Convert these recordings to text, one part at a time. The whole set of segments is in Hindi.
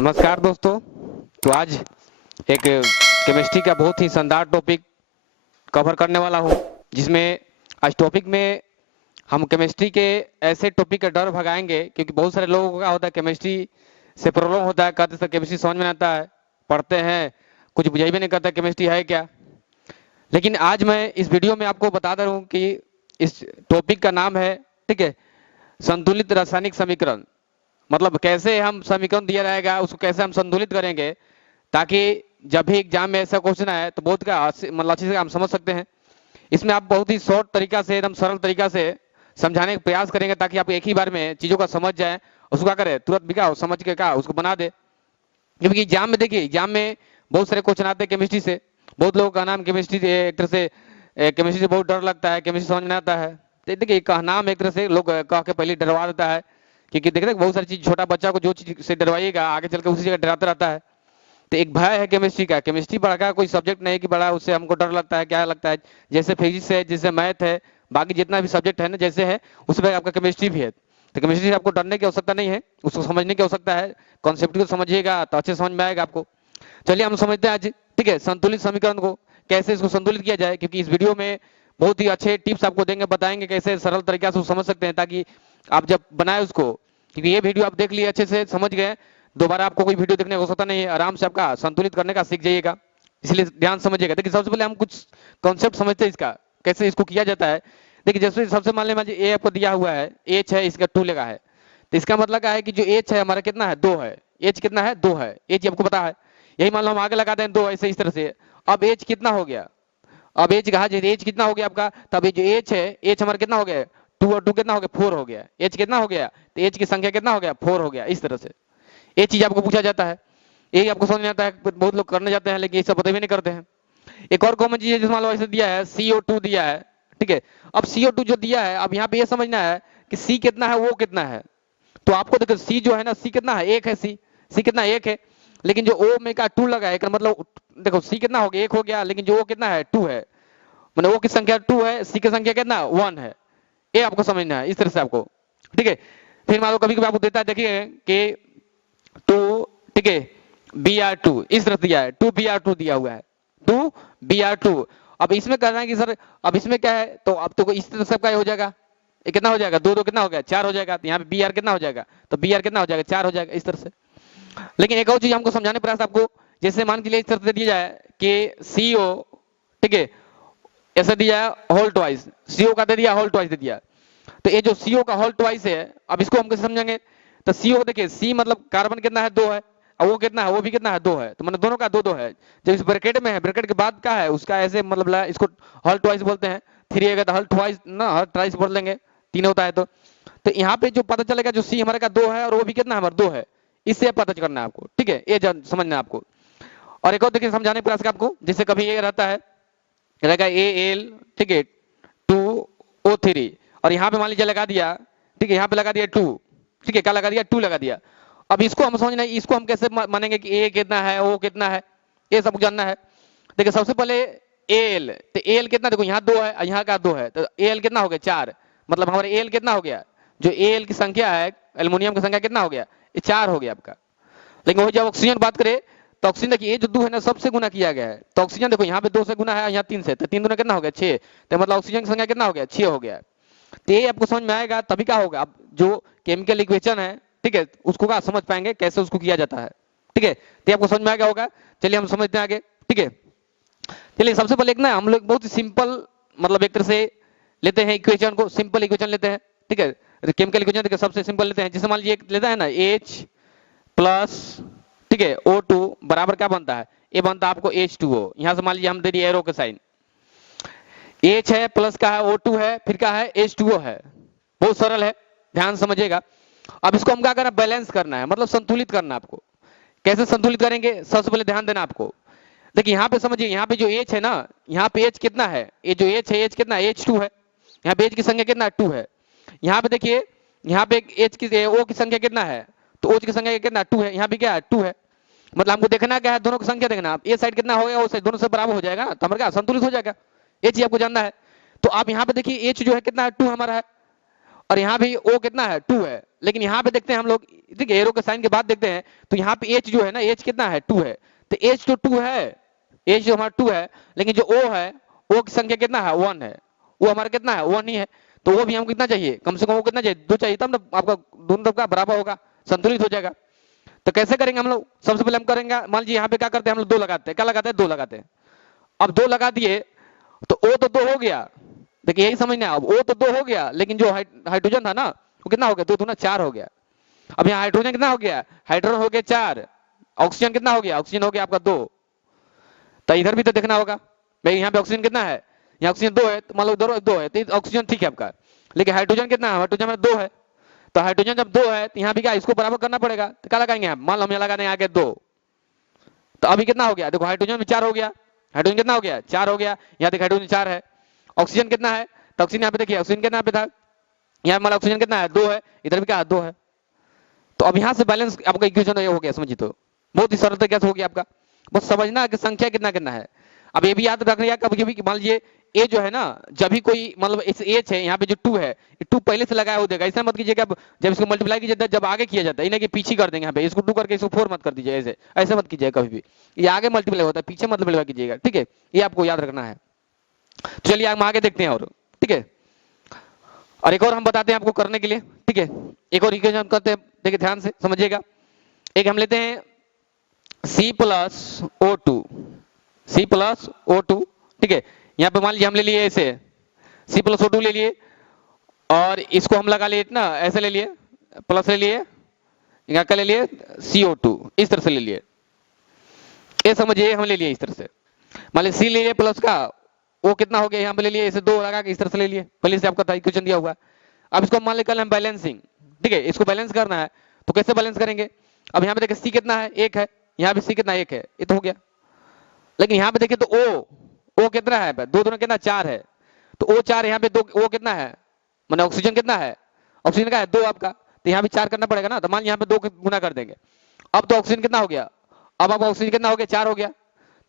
नमस्कार दोस्तों। तो आज एक केमिस्ट्री का बहुत ही शानदार टॉपिक कवर करने वाला हूं, जिसमें आज टॉपिक में हम केमिस्ट्री के ऐसे टॉपिक का डर भगाएंगे, क्योंकि बहुत सारे लोगों का होता है केमिस्ट्री से प्रॉब्लम होता है, कहते हैं केमिस्ट्री समझ में नहीं आता है, पढ़ते हैं कुछ बुझाई भी नहीं करता केमिस्ट्री है क्या। लेकिन आज मैं इस वीडियो में आपको बता दे रहा हूँ कि इस टॉपिक का नाम है, ठीक है, संतुलित रासायनिक समीकरण। मतलब कैसे हम समीकरण दिया रहेगा उसको कैसे हम संतुलित करेंगे, ताकि जब भी एग्जाम में ऐसा क्वेश्चन आए तो बहुत का मतलब अच्छे से हम समझ सकते हैं। इसमें आप बहुत ही शॉर्ट तरीका से, एकदम सरल तरीका से समझाने का प्रयास करेंगे, ताकि आप एक ही बार में चीजों का समझ जाए, उसको क्या करे तुरंत भी क्या समझ के क्या उसको बना दे। क्योंकि एग्जाम में देखिए, एग्जाम में बहुत सारे क्वेश्चन आते हैं केमिस्ट्री से। बहुत लोगों का नाम केमिस्ट्री एक तरह से केमिस्ट्री से बहुत डर लगता है, केमिस्ट्री समझ में आता है। तो देखिए नाम एक तरह से लोग कह के पहले डरवा देता है, क्योंकि देख रहे बहुत सारी चीज, छोटा बच्चा को जो चीज से डरवाइएगा आगे चल के उसी जगह डराता रहता है। तो एक भय है केमिस्ट्री का। केमिस्ट्री बड़ा का कोई सब्जेक्ट नहीं कि बड़ा उससे हमको डर लगता है, क्या लगता है। जैसे फिजिक्स है, जैसे मैथ है, बाकी जितना भी सब्जेक्ट है ना जैसे है, उसमें आपका केमिस्ट्री भी है। तो केमिस्ट्री से आपको डरने की आवश्यकता नहीं है, उसको समझने की आवश्यकता है। कॉन्सेप्ट को समझिएगा तो अच्छे समझ में आएगा आपको। चलिए हम समझते हैं आज, ठीक है, संतुलित समीकरण को कैसे इसको संतुलित किया जाए। क्योंकि इस वीडियो में बहुत ही अच्छे टिप्स आपको देंगे, बताएंगे कैसे सरल तरीका से समझ सकते हैं, ताकि आप जब बनाए उसको, क्योंकि ये वीडियो आप देख लिए अच्छे से समझ गए, दोबारा आपको कोई वीडियो देखने की आवश्यकता नहीं है, आराम से आपका संतुलित करने का सीख जाइएगा। इसलिए ध्यान समझिएगा। देखिए सबसे पहले हम कुछ कॉन्सेप्ट समझते हैं इसका, कैसे इसको किया जाता है। देखिए जैसे सबसे मान लीजिए ए आपको दिया हुआ है, एच है, इसका 2 लगा है, तो इसका मतलब क्या है कि जो एच है हमारा कितना है, 2 है। एच कितना है, 2 है। एच आपको पता है, यही मान लो हम आगे लगाते हैं 2 ऐसे इस तरह से। अब एच कितना हो गया, अब एच कहा एच कितना हो गया आपका, तब ये जो एच है, एच हमारा कितना हो गया, 2 और 2 कितना हो गया, 4 हो गया। एच कितना हो गया, तो एच की संख्या कितना हो गया, 4 हो गया। इस तरह से ये चीज आपको पूछा जाता है, यही आपको समझ में आता है। बहुत लोग करने जाते हैं लेकिन ये सब पता भी नहीं करते हैं। एक और कॉमन चीज है, जिस मान लो ऐसे दिया है CO2 दिया है, ठीक है। अब CO2 जो दिया है, अब यहाँ पे ये समझना है कि C कितना है, वो कितना है। तो आपको देखो C जो है ना, C कितना है, 1 है। C कितना 1 है, लेकिन जो O में का 2 लगा है, मतलब देखो C कितना हो गया, 1 हो गया, लेकिन जो O कितना है, 2 है। मतलब O की संख्या 2 है, C की संख्या कितना 1 है। ये आपको समझना है इस तरह से आपको, ठीक है। फिर मान लो कभी कभी आपको देता है, देखिए कि 2, ठीक है, Br2 इस तरह दिया है, 2Br2 दिया हुआ है, 2Br2। अब इसमें कहना है कि सर अब इसमें क्या है, तो अब तो इस तरह सबका हो जाएगा, ये कितना हो जाएगा, 2 2 कितना हो गया, 4 हो जाएगा। तो यहाँ पे Br कितना हो जाएगा, तो Br कितना हो जाएगा, 4 हो जाएगा, इस तरह से। लेकिन एक और चीज हमको समझाने प्रयास आपको, जैसे मान के लिए इस तरह से दिया जाए कि CO, ठीक है, ऐसा दिया है होल ट्वाइस, CO का दे दिया, होल ट्वाइस दे दिया। तो ये जो CO का होल ट्वाइस है, अब इसको हम कैसे समझेंगे। तो CO देखिए, C मतलब कार्बन कितना है, 2 है, और वो कितना है, वो भी कितना है, 2 है। तो मतलब दोनों का 2 2 है। जब इस ब्रैकेट में है, ब्रैकेट के बाद का है उसका ऐसे मतलब इसको होल ट्वाइस बोलते हैं। 3 है तो होल ट्वाइस ना, होल ट्वाइस बोल लेंगे, 3 होता है तो यहाँ पे जो पता चलेगा, जो C हमारे का 2 है और वो भी कितना है, हमारा 2 है। इससे पता करना है आपको, ठीक है, ये समझना है आपको। और एक और देखिए समझाने प्रयास का आपको, जैसे कभी ये रहता है, रहेगा AL, ठीक है, 2O3, और यहाँ पे मान लीजिए लगा दिया, ठीक है, यहाँ पे लगा दिया 2, ठीक है, क्या लगा दिया, 2 लगा दिया। अब इसको हम समझना है, इसको हम कैसे मानेंगे कि A कितना है, O कितना है, ये सब जानना है। देखिए सबसे पहले AL, तो AL कितना, देखो यहाँ 2 है, यहाँ का 2 है, तो AL कितना हो गया, 4। मतलब हमारे AL कितना हो गया, जो AL की संख्या है, एल्युमिनियम की संख्या कितना हो गया, ये 4 हो गया आपका। लेकिन वही जब ऑक्सीजन बात करें, तो ऑक्सीजन देखिए ये जो 2 है ना, सबसे गुना किया गया है। तो ऑक्सीजन देखो यहाँ पे 2 से गुना है, यहाँ 3 से, तो 3 दूना कितना हो गया, 6। तो मतलब ऑक्सीजन की संख्या कितना हो गया, 6 हो गया। तो ये आपको समझ में आएगा, तभी क्या होगा, अब जो केमिकल इक्वेशन है, ठीक है, उसको क्या समझ पाएंगे कैसे उसको किया जाता है, ठीक है। तो आपको समझ में आ गया होगा। चलिए हम समझते हैं आगे, ठीक है। चलिए सबसे पहले एक ना हम लोग बहुत ही सिंपल, मतलब एक तरह से लेते हैं इक्वेशन को, सिंपल इक्वेशन लेते हैं, ठीक है। केमिकल इक्वेशन देखिए सबसे सिंपल लेते हैं। जैसे मान लीजिए लेता है ना H प्लस, ठीक है, O2 बराबर क्या बनता है, ये बनता है आपको H2O। यहां से मान लीजिए हम दे दिए एरो के साइन, H है प्लस का है, O2 है, फिर क्या है, H2O है। बहुत सरल है, ध्यान समझिएगा। अब इसको हम क्या करना, बैलेंस करना है, मतलब संतुलित करना है आपको। कैसे संतुलित करेंगे, सबसे पहले ध्यान देना आपको। देखिए यहाँ पे समझिए, यहाँ पे जो H है ना, यहाँ पे H कितना है, ये जो H है, H कितना है, H2 है। यहाँ पे H की संख्या कितना है, 2 है। यहाँ पे देखिए, यहाँ पे H की O की संख्या कितना है, तो O की संख्या कितना 2 है, यहाँ पे क्या है, 2 है। मतलब हमको देखना क्या है, दोनों की संख्या देखना, ये साइड कितना हो गया, वो साइड दोनों से बराबर हो जाएगा, तो हमारा क्या संतुलित हो जाएगा। ये चीज आपको जानना है। तो आप यहाँ पे देखिए H जो है कितना है, 2 हमारा है, और यहाँ भी O कितना है 2 है, लेकिन यहाँ पे देखते हैं हम लोग, ठीक है, एरो के साइन के बाद देखते हैं तो यहाँ पे H जो है ना, H कितना है 2 है, तो H तो 2 है, H जो हमारा 2 है, लेकिन जो O है, O की संख्या कितना है 1 है, वो हमारा कितना है 1 ही है, तो वो भी हमको कितना चाहिए, कम से कम वो कितना चाहिए 2 चाहिए, तब ना आपका दोनों तरफ का बराबर होगा, संतुलित हो जाएगा। तो कैसे करेंगे हम लोग, सबसे पहले हम करेंगे, मान लीजिए यहाँ पे क्या करते हैं हम लोग 2 लगाते हैं, क्या लगाते हैं 2 लगाते हैं। अब 2 लगा दिए तो O तो 2 हो गया, देखिए यही समझना है, अब O तो 2 हो गया, लेकिन जो हाइड्रोजन था ना वो कितना हो गया, 2 दूना 4 हो गया। अब यहाँ हाइड्रोजन कितना हो गया, हाइड्रोजन हो गया 4, ऑक्सीजन कितना हो गया, ऑक्सीजन हो गया आपका 2। तो इधर भी तो देखना होगा भाई, यहाँ पे ऑक्सीजन कितना है, यहाँ ऑक्सीजन 2 है, तो मान लो इधर 2 है, तो ऑक्सीजन ठीक है आपका, लेकिन हाइड्रोजन कितना है, हाइड्रोजन में 2 है, तो हाइड्रोजन जब 2 है तो यहाँ भी क्या इसको बराबर करना पड़ेगा, तो क्या लगाएंगे आप, मान लो हम यहाँ लगा देंगे आगे 2, तो अभी कितना हो गया, देखो हाइड्रोजन में 4 हो गया, हाइड्रोजन कितना हो गया 4 हो गया, यहाँ देखो हाइड्रोजन 4 है, ऑक्सीजन कितना है, तो ऑक्सीजन यहाँ पे देखिए, ऑक्सीजन कितना पे था, यहाँ मान ऑक्सीजन कितना है 2 है, इधर भी क्या 2 है, तो अब यहाँ से बैलेंस आपका इक्वेशन ये हो गया, समझिए, तो बहुत ही सरल तरीके से हो गया आपका, बस समझना कि संख्या कितना कितना है। अब ये भी याद रखना कभी कभी मान लीजिए ए जो है ना, जब भी कोई मतलब इस एच है, यहाँ पे जो 2 है, 2 पहले से लगाया हो देगा, ऐसा मत कीजिएगा, जब इसको मल्टीप्लाई कीजिए जब आगे किया जाता है, इन्हें कि पीछे कर देंगे, यहाँ पे इसको 2 करके इसको 4 मत कर दीजिए, ऐसे ऐसे मत कीजिएगा कभी भी, ये आगे मल्टीप्लाई होता है, पीछे मल्टीप्लाई कीजिएगा, ठीक है, ये आपको याद रखना है। तो चलिए हम आगे देखते हैं, और ठीक है, और एक और हम बताते हैं आपको करने के लिए, ठीक है, एक और इक्वेशन करते हैं, देखिए ध्यान से समझिएगा, एक हम लेते हैं C plus O2, C plus O2, ठीक है, यहाँ पे मान लीजिए हम ले लिए ऐसे C प्लस O2 ले लिए, और इसको हम लगा लिए ना, ऐसे ले लिए, प्लस ले लिए, यहाँ का ले लिए CO2, इस तरह से ले लिए, ये समझिए हम ले लिए इस तरह से, मान लीजिए C ले लिए प्लस का, वो कितना हो गया यहाँ पे ले लिए, इसे 2 लगा के इस तरह से ले लिए, पहले से आपका इक्वेशन दिया हुआ। अब इसको मान लेकर हम बैलेंसिंग, ठीक है, इसको बैलेंस करना है, तो कैसे बैलेंस करेंगे, अब यहाँ पे देखिए C कितना है 1 है, यहाँ पे C कितना 1 है, ये तो हो गया, लेकिन यहाँ पे देखिए तो O कितना है, 2 दूना कितना 4 है, तो O 4, यहाँ पे 2, O कितना है, मैंने ऑक्सीजन कितना है, ऑक्सीजन का है 2 आपका, तो यहाँ भी 4 करना पड़ेगा ना, तो मान यहाँ पे 2 गुना कर देंगे, अब तो ऑक्सीजन कितना हो गया, अब आपका ऑक्सीजन कितना हो गया 4 हो गया,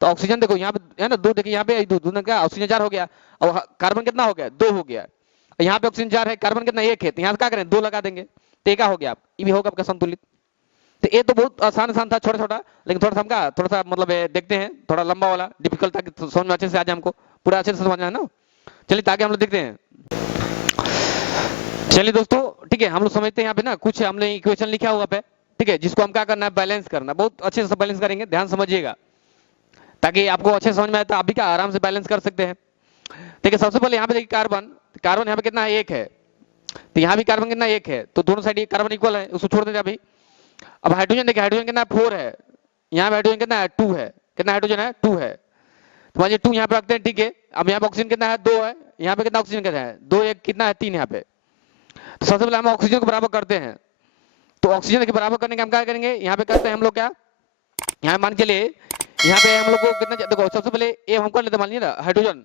तो ऑक्सीजन देखो यहाँ पे है ना 2, देखिए यहाँ पे 2 क्या ऑक्सीजन 4 हो गया, और कार्बन कितना हो गया 2 हो गया, यहाँ पे ऑक्सीजन 4 है, कार्बन कितना 1 है, तो यहाँ क्या करें 2 लगा देंगे, तो क्या हो गया, ये भी होगा आपका संतुलित। तो ये तो बहुत आसान था, छोटा छोटा, लेकिन थोड़ा सा हमका थोड़ा सा मतलब देखते हैं, थोड़ा लंबा वाला डिफिकल्ट था, कि समझ में अच्छे से आ जाए, हमको पूरा अच्छे से समझना है ना। चलिए ताकि हम लोग देखते हैं, चलिए दोस्तों, ठीक है, हम लोग समझते हैं यहाँ पे ना, कुछ हमने इक्वेशन लिखा हुआ पे, ठीक है, जिसको हम क्या करना है बैलेंस करना, बहुत अच्छे से बैलेंस करेंगे, ध्यान समझिएगा, ताकि आपको अच्छे समझ में आए, तो आप भी क्या आराम से बैलेंस कर सकते हैं। ठीक है, सबसे पहले यहाँ पे देखिए कार्बन, कार्बन यहाँ पे कितना है 1 है, तो यहाँ भी कार्बन कितना 1 है, तो दोनों साइड कार्बन इक्वल है, उसको छोड़ देते अभी। अब हाइड्रोजन देखिए, हाइड्रोजन कितना 4 है, यहाँ पे हाइड्रोजन कितना है 2 है, कितना हाइड्रोजन है 2 है, तो मान 2 यहाँ पे रखते हैं, ठीक है। अब यहाँ पे ऑक्सीजन कितना है 2 है, यहाँ पे कितना ऑक्सीजन कितना है 2, 1 कितना है 3 यहाँ पे, तो सबसे पहले हम ऑक्सीजन को बराबर करते हैं, तो ऑक्सीजन के बराबर करने के हम क्या करेंगे, यहाँ पे करते हैं हम लोग क्या, यहाँ मान के लिए यहाँ पे हम लोग को कितना, देखो सबसे पहले ए हम कर लेते हैं, मान लीजिए ना हाइड्रोजन,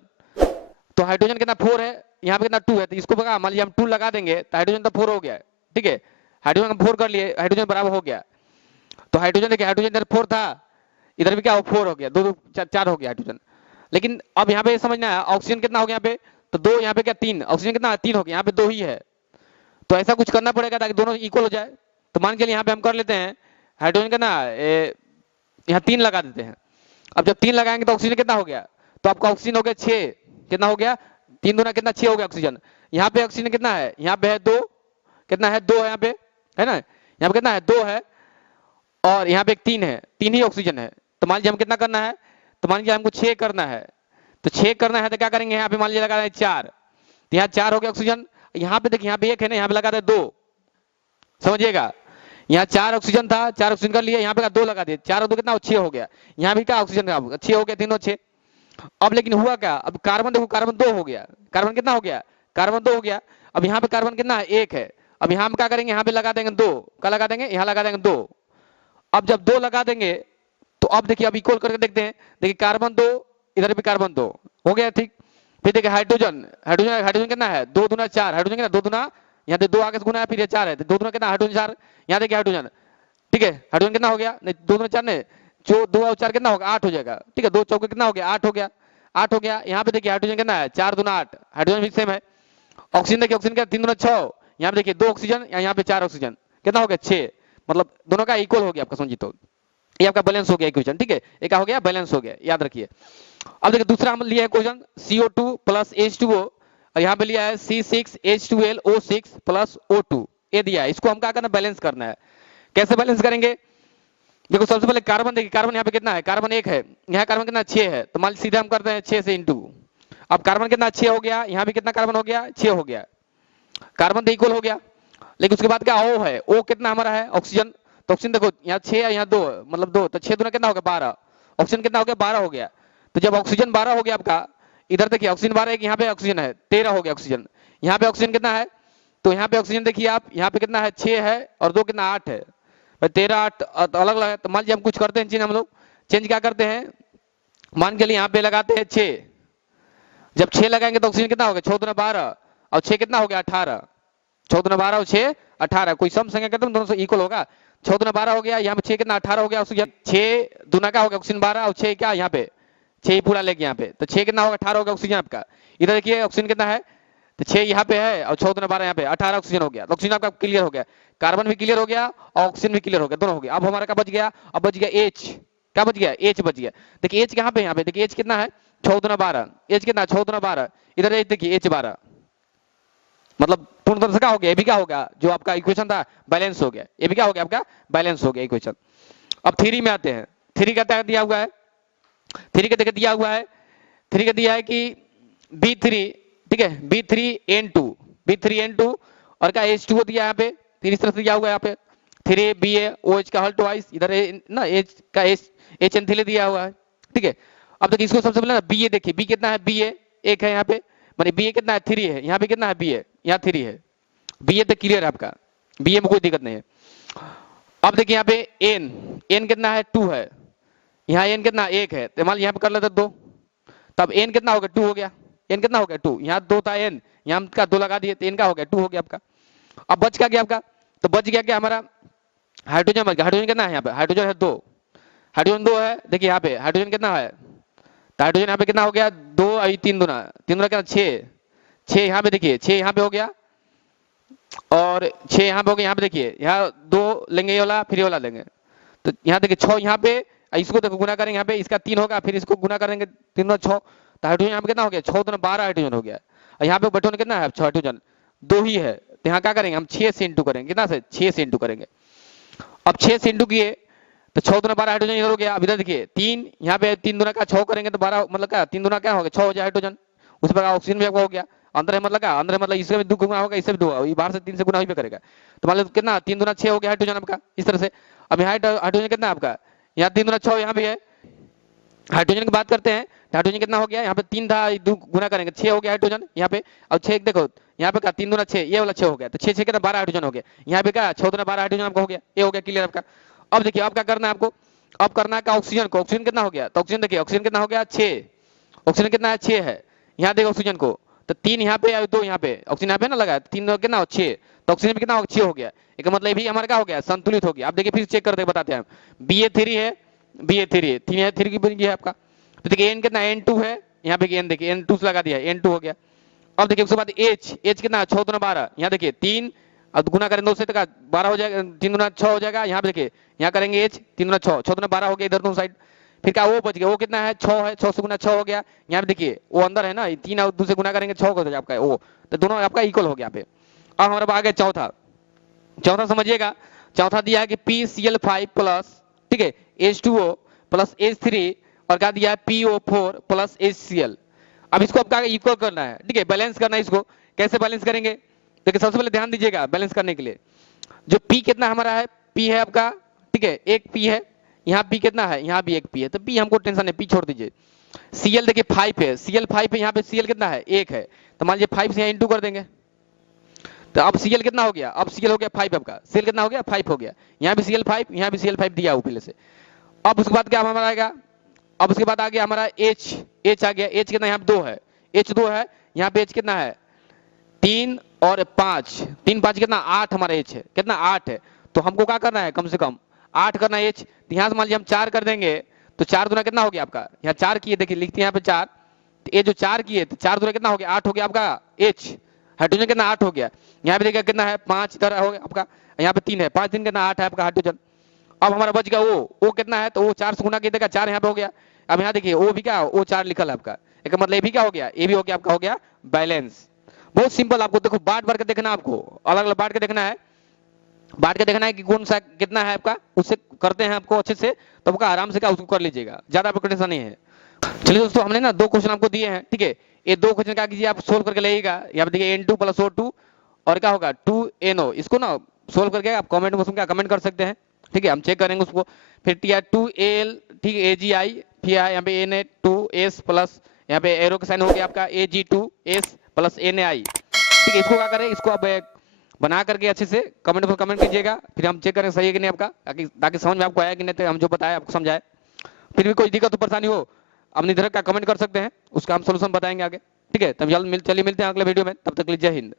तो हाइड्रोजन कितना 4 है, यहाँ पे कितना 2 है, तो इसको मान लीजिए हम 2 लगा देंगे, तो हाइड्रोजन तो 4 हो गया, ठीक है, हाइड्रोजन हम 4 कर लिए, हाइड्रोजन बराबर हो गया, तो हाइड्रोजन देखिए, हाइड्रोजन इधर 4 था, इधर भी क्या हो 4 हो गया, 2 2 4 हो गया हाइड्रोजन। लेकिन अब यहाँ पे समझना है ऑक्सीजन कितना हो गया यहाँ पे, तो 2, यहाँ पे क्या 3, ऑक्सीजन कितना 3 हो गया, यहाँ पे 2 ही है, तो ऐसा कुछ करना पड़ेगा ताकि दोनों इक्वल हो जाए। तो मान के लिए यहाँ पे हम कर लेते हैं हाइड्रोजन का ना यहाँ 3 लगा देते हैं। अब जब 3 लगाएंगे तो ऑक्सीजन कितना हो गया, तो आपका ऑक्सीजन हो गया 6, कितना हो गया 3 दूना कितना 6 हो गया ऑक्सीजन। यहाँ पे ऑक्सीजन कितना है, यहाँ पे है 2, कितना है 2 है यहाँ पे, है ना, यहाँ पे कितना है 2 है, और यहाँ पे 3 है, 3 ही ऑक्सीजन है। तो मान लीजिए हम कितना करना है, तो मान लीजिए हमको 6 करना है, तो 6 करना है तो क्या करेंगे, यहाँ पे मान लीजिए लगा रहे हैं 4, तो यहाँ 4 हो गया ऑक्सीजन, यहाँ पे देखिए यहाँ पे 1 है ना, यहाँ पे लगा दे 2, समझिएगा, यहाँ 4 ऑक्सीजन था, 4 ऑक्सीजन कर लिया, यहाँ पे 2 लगा दिए, 4 और 2 कितना 6 हो गया, यहाँ भी क्या ऑक्सीजन का 6 हो गया, 3 और 6। अब लेकिन हुआ क्या, अब कार्बन देखो, कार्बन 2 हो गया, कार्बन कितना हो गया, कार्बन 2 हो गया। अब यहाँ पे कार्बन कितना है 1 है, अब यहाँ हम क्या करेंगे, यहाँ पे लगा देंगे 2, क्या लगा देंगे, यहाँ लगा देंगे 2। अब जब 2 लगा देंगे तो अब देखिए, अब इक्वल करके देखते हैं, देखिए कार्बन 2, इधर भी कार्बन 2 हो गया, ठीक। फिर देखिए हाइड्रोजन, हाइड्रोजन हाइड्रोजन कितना है 2 दूना 4, हाइड्रोजन कितना 2 दूना, यहाँ पे 2 आगे से गुना है, फिर ये 4 है, तो 2 दूना कितना हाइड्रोजन 4, यहाँ देखिए हाइड्रोजन, ठीक है, हाइड्रोजन कितना हो गया, नहीं 2 दूना 4 नहीं, जो 2 और 4 कितना होगा 8 हो जाएगा, ठीक है, 2 चौके कितना हो गया 8 हो गया, 8 हो गया। यहाँ पे देखिए हाइड्रोजन कितना है 4 दूना 8, हाइड्रोजन भी सेम है। ऑक्सीजन देखिए, ऑक्सीजन क्या 3 दूना 6, यहाँ पे देखिए 2 ऑक्सीजन, यहाँ पे 4 ऑक्सीजन, कितना हो गया 6, मतलब दोनों का इक्वल हो गया आपका, समझिए तो ये आपका बैलेंस हो गया इक्वेशन, ठीक है, एक हो गया बैलेंस हो गया, याद रखिए। अब देखिए दूसरा हम लिया है क्वेश्चन CO2 प्लस H2O, और यहाँ पे लिया है C6H12LO6 प्लस O2, ये दिया है, इसको हम क्या करना, बैलेंस करना है। कैसे बैलेंस करेंगे, देखो सबसे पहले कार्बन देखिए, कार्बन यहाँ पे कितना है, कार्बन 1 है, यहाँ कार्बन कितना 6 है, तो मान लीजिए सीधे हम करते हैं 6 से इंटू। अब कार्बन कितना 6 हो गया, यहाँ भी कितना कार्बन हो गया 6 हो गया, कार्बन तो इक्वल हो गया। लेकिन उसके बाद क्या O है, O कितना हमारा है ऑक्सीजन, तो ऑक्सीजन देखो यहाँ 6 है यहाँ 2, मतलब 2, तो 6 दूना कितना हो गया 12, ऑक्सीजन कितना हो गया 12 हो गया। तो जब ऑक्सीजन 12 हो गया आपका, इधर देखिए ऑक्सीजन 12 है, यहाँ पे ऑक्सीजन है 13 हो गया ऑक्सीजन, यहाँ पे ऑक्सीजन कितना है, तो यहाँ पे ऑक्सीजन देखिए आप, यहाँ पे कितना है 6 है और 2 कितना 8 है, 13 8 अलग अलग है। तो मान लीजिए हम कुछ करते हैं चेंज, हम लोग चेंज क्या करते हैं, मान के लिए यहाँ पे लगाते हैं 6, जब 6 लगाएंगे तो ऑक्सीजन कितना हो गया 6 दूना 12 और 6 कितना हो गया 18, 6 दूना 12 और 6 18, कोई सम संख्या करते हैं दोनों से इक्वल होगा, 6 दूना 12 हो गया, यहाँ पे 6 कितना 18 हो गया ऑक्सीजन, 6 दूना क्या हो गया ऑक्सीजन 12 और 6 क्या यहाँ पे 6 पूरा लेके यहाँ पे, तो 6 कितना होगा 18 हो गया ऑक्सीजन आपका। इधर देखिए ऑक्सीजन कितना है, तो 6 यहाँ पे है और 6 दूना 12 यहाँ पे 18 ऑक्सीजन हो गया, तो ऑक्सीजन आपका क्लियर हो गया, कार्बन भी क्लियर हो गया और ऑक्सीजन भी क्लियर हो गया, दोनों हो गया। अब हमारा क्या बच गया, अब बच गया H, क्या बच गया H बच गया। देखिए H कहाँ पे, यहाँ पे देखिए H कितना है 6 दूना 12, H कितना 6 दूना 12, इधर H देखिए H 12, मतलब पूर्ण तरह से क्या हो गया, ये भी क्या हो गया, जो आपका इक्वेशन था बैलेंस हो गया, ये भी क्या हो गया आपका बैलेंस हो गया इक्वेशन। अब थ्री में आते हैं, थ्री का दिया हुआ है, थ्री का दिया हुआ है, थ्री का दिया है कि B3, ठीक है B3N2, B3N2 और क्या H2O दिया है यहाँ पे, फिर इस तरह से दिया हुआ है यहाँ पे 3BaOH का हल ट्वाइस, इधर ना H का HN3 दिया हुआ है, ठीक है। अब देखिए इसको सबसे पहले ना BA देखिए, B कितना है BA 1 है यहाँ पे, माने BA कितना है 3 है, यहाँ पे कितना है BA, यहाँ 3 है, BA तो क्लियर है आपका, BA में कोई दिक्कत नहीं है। अब देखिए यहाँ पे N कितना है 2 है, यहाँ N कितना 1 है, तो मान यहाँ पे कर लेते 2, तब N कितना हो गया 2 हो गया, N कितना हो गया 2, यहाँ 2 था N, यहाँ का 2 लगा दिए तो N का हो गया 2 हो गया आपका। अब बच क्या गया आपका, तो बच गया क्या हमारा हाइड्रोजन बच गया, हाइड्रोजन कितना है यहाँ पे, हाइड्रोजन है 2, हाइड्रोजन 2 है, देखिए यहाँ पे हाइड्रोजन कितना है, तो हाइड्रोजन यहाँ पे कितना हो गया 2 और 3 दूना कितना 6, 6 यहाँ पे देखिए 6 यहाँ पे हो गया और 6 यहाँ पे हो गया, यहाँ पे देखिए यहाँ 2 लेंगे ये वाला फिर ये वाला लेंगे, तो यहाँ देखिए 6 यहाँ पे, इसको देखो गुना करेंगे यहाँ पे, इसका 3 होगा फिर इसको गुना करेंगे 3 और 6, तो हाइड्रोजन यहाँ पे कितना हो गया 6 दूना 12 हाइड्रोजन हो गया, और यहाँ पे बटन कितना है 6 हाइड्रोजन 2 ही है, तो यहाँ क्या करेंगे हम 6 से इंटू करेंगे, कितना से 6 से इंटू करेंगे। अब 6 से इंटू किए तो 6 दूना 12 हाइड्रोजन इधर हो गया, अब इधर देखिए 3 यहाँ पे 3 दूना का 6 करेंगे तो 12 मतलब क्या 3 दूना क्या हो गया 6 हो जाए हाइड्रोजन, उस पर ऑक्सीजन भी हो गया, अंदर है मतलब क्या अंदर है मतलब इससे भी 2 गुना होगा, इससे भी 2 होगा, बाहर से 3 से गुना ही पे करेगा, तो मान लो कितना 3 दूना 6 हो गया हाइड्रोजन आपका इस तरह से। अब यहाँ हाइड्रोजन कितना आपका, यहाँ 3 दूना 6 यहाँ भी है, हाइड्रोजन की बात करते हैं, हाइड्रोजन कितना हो गया यहाँ पे 3 था 2 गुना करेंगे 6 हो गया हाइड्रोजन यहाँ पे, और 6 देखो यहाँ पे क्या 3 दूना 6 ये वाला 6 हो गया, तो 6 6 कितना 12 हाइड्रोजन हो गया, यहाँ पे क्या 6 दूना 12 हाइड्रोजन आपका हो गया, ये हो गया क्लियर आपका। अब देखिए अब क्या करना है आपको, अब करना है ऑक्सीजन को, ऑक्सीजन कितना हो गया, तो ऑक्सीजन देखिए ऑक्सीजन कितना हो गया 6, ऑक्सीजन कितना है 6 है, यहाँ देखो ऑक्सीजन को तो 3 यहाँ पे 2 यहाँ पे, ऑक्सीजन यहाँ पे ना लगा 3 कितना 6, तो ऑक्सीजन भी कितना हो 6 हो गया, एक मतलब भी हमारा क्या हो गया संतुलित हो गया। अब देखिए फिर चेक करते बताते हैं हम BA3 है, BA3 है 3 है 3 की बन गई है आपका, तो देखिए N कितना N2 है, यहाँ पे N देखिए N2 से लगा दिया N2 हो गया। अब देखिए उसके बाद H कितना 6 दूना 12, यहाँ देखिए 3 अब गुना करें 2 से तो 12 हो जाएगा, 3 दूना 6 हो जाएगा, यहाँ पे देखिए यहाँ करेंगे H 3 दूना 6 दूना 12 हो गया इधर दोनों साइड, फिर क्या वो बच गया वो कितना है 6 है, 6 से गुना 6 हो गया, यहाँ पे देखिए वो अंदर है ना 3 और 2 से गुना करेंगे 6 हो जाएगा आपका वो, तो दोनों आपका इक्वल हो गया यहाँ पे। अब हमारे पास आ गया चौथा, चौथा समझिएगा, चौथा दिया है कि PCl5 प्लस, ठीक है H2O प्लस H3 और क्या दिया है PO4 प्लस HCl। अब इसको आपका इक्वल करना है, ठीक है बैलेंस करना है इसको, कैसे बैलेंस करेंगे देखिए सबसे पहले ध्यान दीजिएगा बैलेंस करने के लिए, जो P कितना हमारा है P है आपका, ठीक है एक P है, यहाँ P कितना है यहाँ भी एक P है, तो P हमको टेंशन है P छोड़ दीजिए। Cl देखिए 5 है, Cl5 है यहाँ पे Cl कितना है 1 है, तो मान लीजिए 5 से यहाँ इंटू कर देंगे, तो अब Cl कितना हो गया, अब Cl हो गया 5 आपका, Cl कितना हो गया 5 हो गया, यहाँ भी Cl5 यहाँ भी Cl5 दिया हुआ पहले से। अब उसके बाद क्या हमारा आएगा, अब उसके बाद आ गया हमारा H आ गया, H कितना यहाँ पे 2 है, H 2 है, यहाँ पे H कितना है 3 और 5, 3 5 कितना 8 हमारा H है, कितना 8 है, तो हमको क्या करना है कम से कम 8 करना है H, तो यहाँ से मान लीजिए हम 4 कर देंगे तो 4 दूना कितना हो गया आपका, यहाँ 4 किए देखिए लिखते हैं यहाँ पे 4, तो ये जो 4 किए तो 4 दूना कितना हो गया 8 हो गया आपका H, हाइड्रोजन कितना 8 हो गया। यहाँ पे देखिए कितना है 5 इधर हो गया आपका, यहाँ पे 3 है, 5 3 कितना 8 है आपका हाइड्रोजन। अब हमारा बच गया ओ कितना है, तो वो 4 से गुना किया देगा, 4 यहाँ पे हो गया। अब यहाँ देखिए ओ भी क्या, ओ 4 लिखल है आपका, एक मतलब ये भी क्या हो गया, ये भी हो गया आपका, हो गया बैलेंस। बहुत सिंपल, आपको देखो बांट बांट के देखना, आपको अलग अलग बांट के देखना है, बांट के देखना है कि कौन सा कितना है आपका, उससे करते हैं आपको अच्छे से, तो आपका आराम से क्या उसको कर लीजिएगा, ज्यादा आपको टेंशन नहीं है। चलिए दोस्तों, हमने ना 2 क्वेश्चन आपको दिए हैं, ठीक है। ये 2 क्वेश्चन क्या कीजिए, आप सोल्व करके लाइएगा। यहाँ पे देखिए N2 + O2 और क्या होगा 2NO, इसको ना सोल्व करके आप कमेंट बॉक्स में क्या कमेंट कर सकते हैं, ठीक है, हम चेक करेंगे उसको। फिर Tr2Al, ठीक है, AgI, फिर यहाँ पे Na2S प्लस यहाँ पे एरो का साइन हो गया आपका Ag2S प्लस NaI, ठीक है। इसको क्या करें, इसको आप बना करके अच्छे से कमेंट पर कमेंट कीजिएगा, फिर हम चेक करें सही है कि नहीं आपका, ताकि समझ में आपको आया कि नहीं, तो हम जो बताया आपको समझाए। फिर भी कोई दिक्कत तो परेशानी हो, आप निधरक का कमेंट कर सकते हैं, उसका हम सोल्यूशन बताएंगे आगे, ठीक है। तब जल्द चलिए मिलते हैं अगले वीडियो में, तब तक के लिए जय हिंद।